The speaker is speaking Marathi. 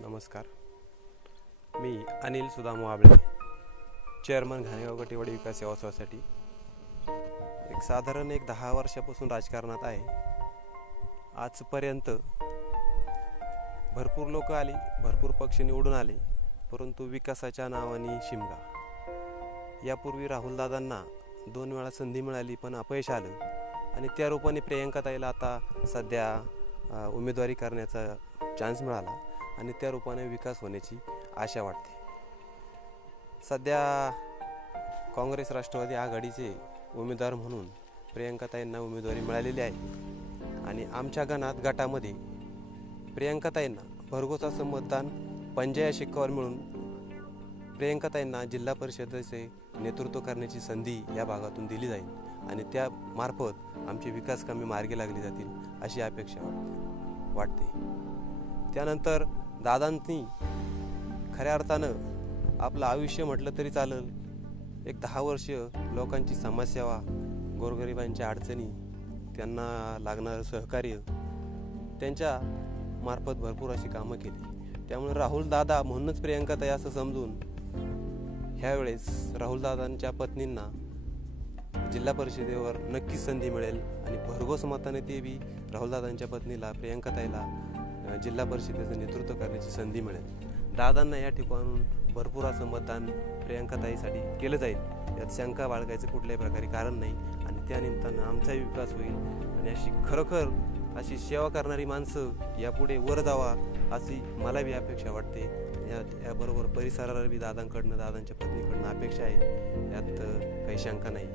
नमस्कार. मी अनिल सुदाम वाबळे, चेअरमन घाणेगाव गटेवाडी विकास सेवा सोसायटी. साधारण 10 वर्षापासून राजकारणात आहे. आजपर्यंत भरपूर लोक आली, भरपूर पक्ष निवडून आले, परंतु विकासाच्या नावाने शिमगा. यापूर्वी राहुलदादांना 2 वेळा संधी मिळाली, पण अपयश आलं आणि त्या रूपाने प्रियंकाताईला आता सध्या उमेदवारी करण्याचा चान्स मिळाला आणि त्या रूपाने विकास होण्याची आशा वाटते. सध्या काँग्रेस राष्ट्रवादी आघाडीचे उमेदवार म्हणून प्रियंकाताईंना उमेदवारी मिळालेली आहे आणि आमच्या गटामध्ये प्रियंकाताईंना भरघोस असं मतदान पंजा शिक्क्यावर मिळून प्रियंकाताईंना जिल्हा परिषदेचे नेतृत्व करण्याची संधी या भागातून दिली जाईल आणि त्या मार्फत आमची विकास कामे मार्गी लागली जातील अशी अपेक्षा वाटते. त्यानंतर दादांनी खऱ्या अर्थानं आपलं आयुष्य म्हटलं तरी चालेल, 10 वर्ष लोकांची समाजसेवा, गोरगरिबांच्या अडचणी, त्यांना लागणारं सहकार्य त्यांच्या मार्फत भरपूर अशी कामं केली. त्यामुळे राहुल दादा म्हणूनच प्रियंकाताई असं समजून ह्यावेळेस राहुलदादांच्या पत्नींना जिल्हा परिषदेवर नक्कीच संधी मिळेल आणि भरघोस मताने ते बी राहुलदादांच्या पत्नीला प्रियंकाताईला जिल्हा परिषदेचं नेतृत्व करण्याची संधी मिळेल. दादांना या ठिकाणून भरपूर असं मतदान प्रियंकाताईसाठी केलं जाईल, यात शंका बाळगायचं कुठल्याही प्रकारे कारण नाही आणि त्यानिमित्तानं आमचाही विकास होईल आणि अशी खरोखर अशी सेवा करणारी माणसं यापुढे वर जावा अशी मला बी अपेक्षा वाटते. याबरोबर परिसराला बी दादांकडनं, दादांच्या पत्नीकडनं अपेक्षा आहे, यात काही शंका नाही.